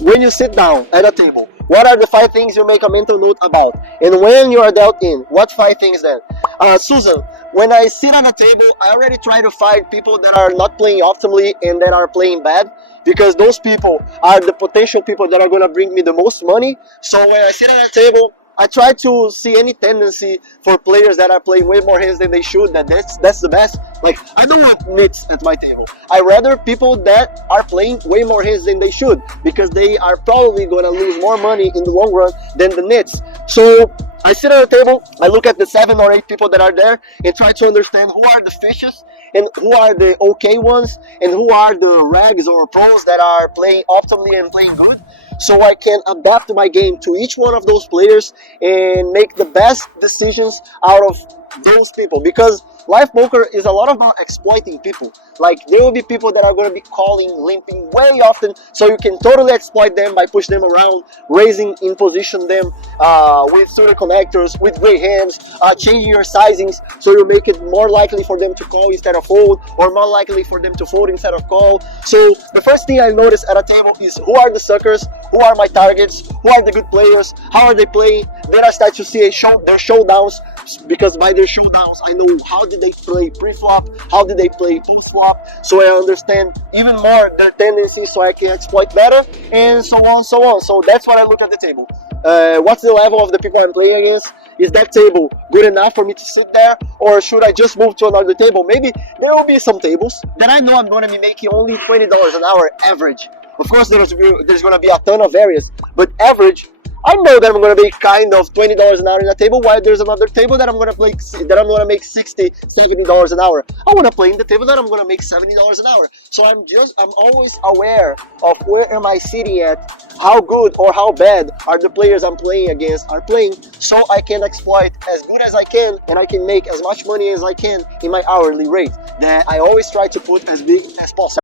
when you sit down at a table, what are the 5 things you make a mental note about? And when you are dealt in, what 5 things then? Susan, when I sit on a table, I already try to find people that are not playing optimally and that are playing bad, because those people are the potential people that are going to bring me the most money. So when I sit on a table, I try to see any tendency for players that are playing way more hands than they should. That's the best. Like, I don't want nits at my table. I rather people that are playing way more hands than they should, because they are probably gonna lose more money in the long run than the nits. So I sit at a table, I look at the 7 or 8 people that are there and try to understand who are the fishes and who are the okay ones and who are the rags or pros that are playing optimally and playing good, so I can adapt my game to each one of those players and make the best decisions out of those people. Because live poker is a lot about exploiting people. Like, there will be people that are going to be calling, limping way often, so you can totally exploit them by pushing them around, raising in position them with suited connectors, with great hands, changing your sizings so you make it more likely for them to call instead of fold, or more likely for them to fold instead of call. So the first thing I notice at a table is who are the suckers, who are my targets, who are the good players, how are they playing. Then I start to see their showdowns, because by their showdowns I know how did they play pre-flop, how did they play post-flop, so I understand even more their tendencies so I can exploit better, and so on, so on. So that's what I look at the table. What's the level of the people I'm playing against? Is that table good enough for me to sit there, or should I just move to another table? Maybe there will be some tables that I know I'm going to be making only $20 an hour average. Of course, there's going to be a ton of areas, but average, I know that I'm going to make kind of $20 an hour in a table, while there's another table that I'm going to play that I'm going to make $60, $70 an hour. I want to play in the table that I'm going to make $70 an hour. So I'm always aware of where am I sitting at, how good or how bad are the players I'm playing against are playing, so I can exploit as good as I can, and I can make as much money as I can in my hourly rate that I always try to put as big as possible.